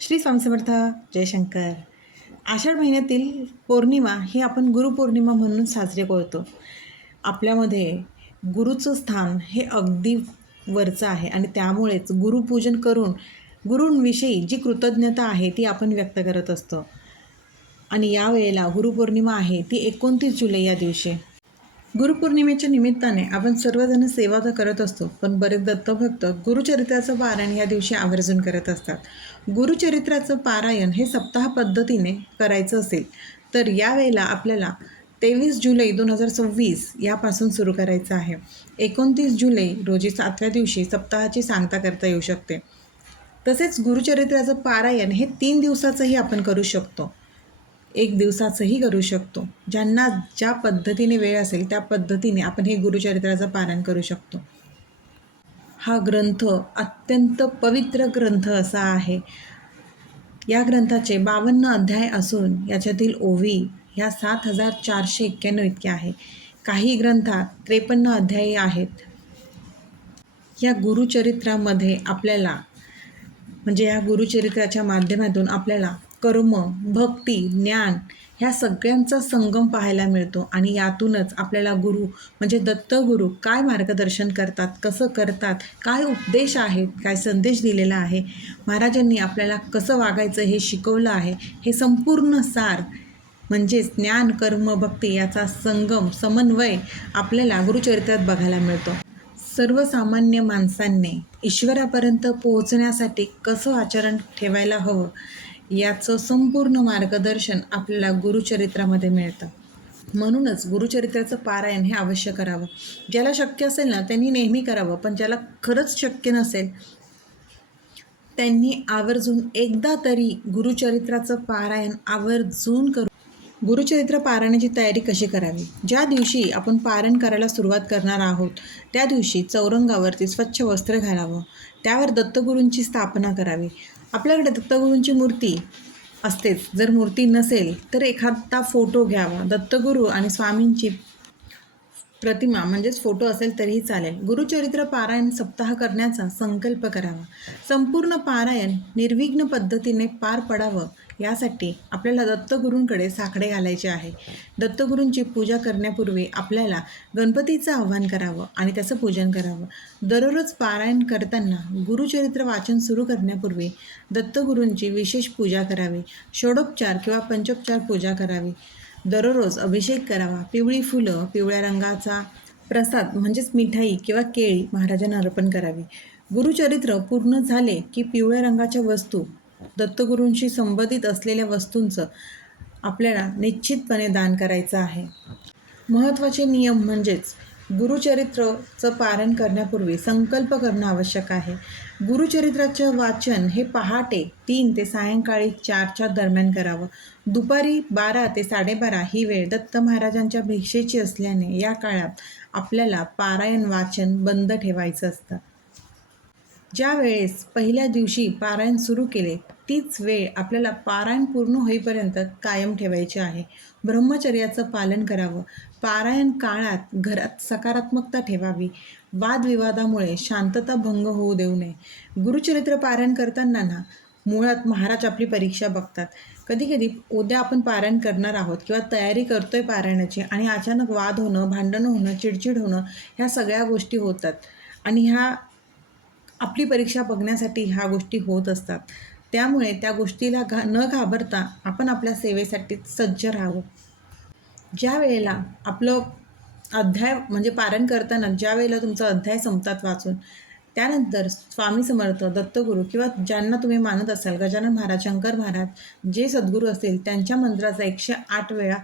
श्री स्वामी समर्थ. जयशंकर. आषाढ महिन्यातील पौर्णिमा ही आपण गुरुपौर्णिमा म्हणून साजरी करतो. आपल्यामध्ये गुरुचं स्थान हे अगदी वरचं आहे आणि त्यामुळेच गुरुपूजन करून गुरूंविषयी जी कृतज्ञता आहे ती आपण व्यक्त करत असतो. आणि यावेळेला गुरुपौर्णिमा आहे ती 29 जुलै या दिवशी. गुरुपौर्णिमेच्या निमित्ताने आपण सर्वजण सेवा तर करत असतो, पण बरेच दत्तभक्त गुरुचरित्राचं पारायण या दिवशी आवर्जून करत असतात. गुरुचरित्राचं पारायण हे सप्ताह पद्धतीने करायचं असेल तर यावेळेला आपल्याला 23 जुलै 2026 यापासून सुरू करायचं आहे. 29 जुलै रोजी 7व्या दिवशी सप्ताहाची सांगता करता येऊ शकते. तसेच गुरुचरित्राचं पारायण हे 3 दिवसाचंही आपण करू शकतो, 1 दिवसाचंही करू शकतो. ज्यांना ज्या पद्धतीने वेळ असेल त्या पद्धतीने आपण हे गुरुचरित्राचं पारायण करू शकतो. हा ग्रंथ अत्यंत पवित्र ग्रंथ असा आहे. या ग्रंथाचे 52 अध्याय असून याच्यातील ओवी ह्या 7491 इतक्या आहे. काही ग्रंथात 53 अध्यायी आहेत. या गुरुचरित्रामध्ये आपल्याला म्हणजे या गुरुचरित्राच्या माध्यमातून आपल्याला कर्म, भक्ती, ज्ञान ह्या सगळ्यांचा संगम पाहायला मिळतो. आणि यातूनच आपल्याला गुरु म्हणजे दत्तगुरू काय मार्गदर्शन करतात, कसं करतात, काय उपदेश आहेत, काय संदेश दिलेला आहे, महाराजांनी आपल्याला कसं वागायचं हे शिकवलं आहे, हे संपूर्ण सार म्हणजेच ज्ञान, कर्म, भक्ती याचा संगम, समन्वय आपल्याला गुरुचरित्रात बघायला मिळतो. सर्वसामान्य माणसांनी ईश्वरापर्यंत पोहोचण्यासाठी कसं आचरण ठेवायला हवं याचं संपूर्ण मार्गदर्शन आपल्याला गुरुचरित्रामध्ये मिळतं. म्हणूनच गुरुचरित्राचं पारायण हे अवश्य करावं. ज्याला शक्य असेल ना त्यांनी नेहमी करावं, पण ज्याला खरंच शक्य नसेल त्यांनी आवर्जून एकदा तरी गुरुचरित्राचं पारायण आवर्जून करू. गुरुचरित्र पारायणाची तयारी कशी करावी? ज्या दिवशी आपण पारायण करायला सुरुवात करणार आहोत त्या दिवशी चौरंगावरती स्वच्छ वस्त्र घालावं, त्यावर दत्तगुरूंची स्थापना करावी. आपल्याकडे दत्तगुरूंची मूर्ती असतेच, जर मूर्ती नसेल तर एखादा फोटो घ्यावा. दत्तगुरू आणि स्वामींची प्रतिमा म्हणजेच फोटो असेल तरीही चालेल. गुरुचरित्र पारायण सप्ताह करण्याचा संकल्प करावा. संपूर्ण पारायण निर्विघ्न पद्धतीने पार पडावं यासाठी आपल्याला दत्तगुरूंकडे साकडे घालायचे आहे. दत्तगुरूंची पूजा करण्यापूर्वी आपल्याला गणपतीचं आवाहन करावं आणि त्याचं पूजन करावं. दररोज पारायण करताना गुरुचरित्र वाचन सुरू करण्यापूर्वी दत्तगुरूंची विशेष पूजा करावी. षोडोपचार किंवा पंचोपचार पूजा करावी. दररोज अभिषेक करावा. पिवळी फुलं, पिवळ्या रंगाचा प्रसाद म्हणजेच मिठाई किंवा केळी महाराजांना अर्पण करावी. गुरुचरित्र पूर्ण झाले की पिवळ्या रंगाच्या वस्तू, दत्तगुरूंशी संबंधित असलेल्या वस्तूंचं आपल्याला निश्चितपणे दान करायचं आहे. महत्त्वाचे नियम म्हणजेच गुरुचरित्राचं पारायण करण्यापूर्वी संकल्प करणं आवश्यक आहे. गुरुचरित्राचं वाचन हे पहाटे 3 ते सायंकाळी 4च्या दरम्यान करावं. दुपारी 12 ते 12:30 ही वेळ दत्त महाराजांच्या भिक्षेची असल्याने या काळात आपल्याला पारायण वाचन बंद ठेवायचं असतं. ज्या वेळेस पहिल्या दिवशी पारायण सुरू केले तीच वेळ आपल्याला पारायण पूर्ण होईपर्यंत कायम ठेवायची आहे. ब्रह्मचर्याचं पालन करावं. पारायण काळात घरात सकारात्मकता ठेवावी. वादविवादामुळे शांतता भंग होऊ देऊ नये. गुरुचरित्र पारायण करताना ना मुळात महाराज आपली परीक्षा बघतात. कधी उद्या आपण पारायण करणार आहोत किंवा तयारी करतोय पारायणाची आणि अचानक वाद होणं, भांडणं होणं, चिडचिड होणं ह्या सगळ्या गोष्टी होतात. आणि ह्या आपली परीक्षा बघण्यासाठी ह्या गोष्टी होत असतात. त्यामुळे त्या गोष्टीला न घाबरता आपण आपल्या सेवेसाठी सज्ज राहावं. ज्या वेळेला आपलं अध्याय म्हणजे पारायण करताना ज्या वेळेला तुमचा अध्याय संपतात वाचून, त्यानंतर स्वामी समर्थ, दत्तगुरू किंवा ज्यांना तुम्ही मानत असाल, गजानन महाराज, शंकर महाराज, जे सद्गुरू असतील त्यांच्या मंत्राचा 108 वेळा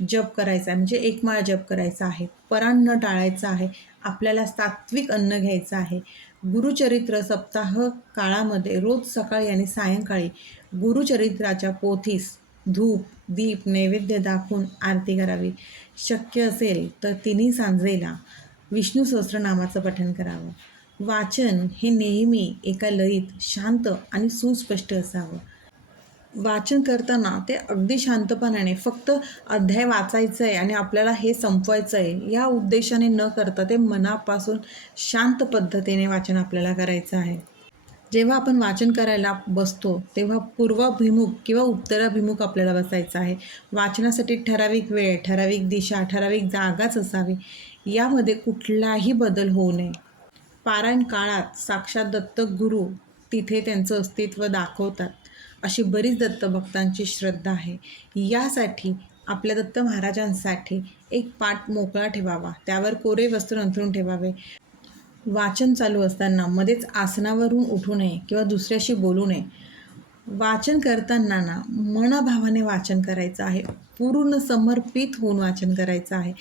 जप करायचा आहे. म्हणजे 1 माळ जप करायचा आहे. परान्न न टाळायचं आहे. आपल्याला सात्विक अन्न घ्यायचं आहे. गुरुचरित्र सप्ताह काळामध्ये रोज सकाळी आणि सायंकाळी गुरुचरित्राच्या पोथीस धूप, दीप, नैवेद्य दाखवून आरती करावी. शक्य असेल तर तिन्ही सांजेला विष्णू सहस्त्रनामाचं पठण करावं. वाचन हे नेहमी एका लयीत शांत आणि सुस्पष्ट असावं. वाचन करताना ते अगदी शांतपणाने फक्त अध्याय वाचायचं आहे आणि आपल्याला हे संपवायचं आहे या उद्देशाने न करता ते मनापासून शांत पद्धतीने वाचन आपल्याला करायचं आहे. जेव्हा आपण वाचन करायला बसतो तेव्हा पूर्वाभिमुख किंवा उत्तराभिमुख आपल्याला बसायचं आहे. वाचनासाठी ठराविक वेळ, ठराविक दिशा, ठराविक जागाच असावी. यामध्ये कुठलाही बदल होऊ नये. पारायण काळात साक्षात दत्त गुरु तिथे त्यांचं अस्तित्व दाखवतात. अशी बरीच दत्तभक्तांची श्रद्धा आहे. यासाठी आपल्या दत्त महाराजांसाठी एक पाट मोकळा ठेवावा, त्यावर कोरे वस्त्र अंथरून ठेवावे. वाचन चालू असताना मध्येच आसनावरून उठू नये किंवा दुसऱ्याशी बोलू नये. वाचन करताना मनाभावाने वाचन करायचं आहे. पूर्ण समर्पित होऊन वाचन करायचं आहे.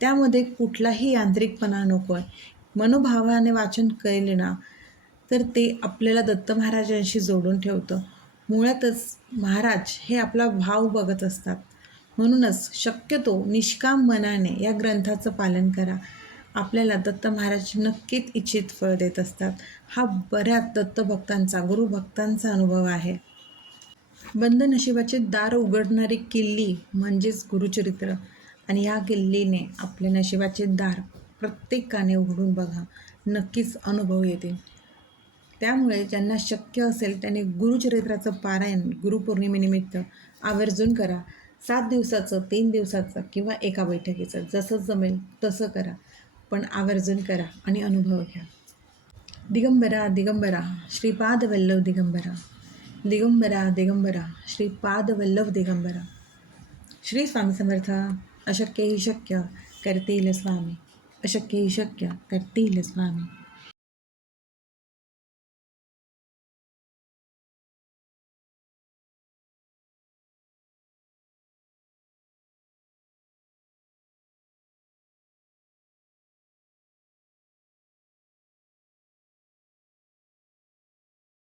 त्यामध्ये कुठलाही यांत्रिकपणा नको आहे. मनोभावाने वाचन केले तर ते आपल्याला दत्त महाराजांशी जोडून ठेवतं. मुळातच महाराज हे आपला भाव बघत असतात. म्हणूनच शक्यतो निष्काम मनाने या ग्रंथाचं पालन करा. आपल्याला दत्त महाराज नक्कीच इच्छित फळ देत असतात. हा बऱ्याच दत्तभक्तांचा, गुरुभक्तांचा अनुभव आहे. बंद नशिबाचे दार उघडणारी किल्ली म्हणजेच गुरुचरित्र, आणि या किल्लीने आपल्या नशिबाचे दार प्रत्येकाने उघडून बघा, नक्कीच अनुभव येतील. त्यामुळे ज्यांना शक्य असेल त्यांनी गुरुचरित्राचं पारायण गुरुपौर्णिमेनिमित्त आवर्जून करा. 7 दिवसाचं, 3 दिवसाचं किंवा एका बैठकीचं, जसं जमेल तसं करा, पण आवर्जून करा आणि अनुभव घ्या. दिगंबरा दिगंबरा श्रीपादवल्लभ दिगंबरा, दिगंबरा दिगंबरा श्रीपादवल्लभ दिगंबरा. श्री स्वामी समर्थ. अशक्य ही शक्य करतील स्वामी, अशक्य ही शक्य करतील स्वामी.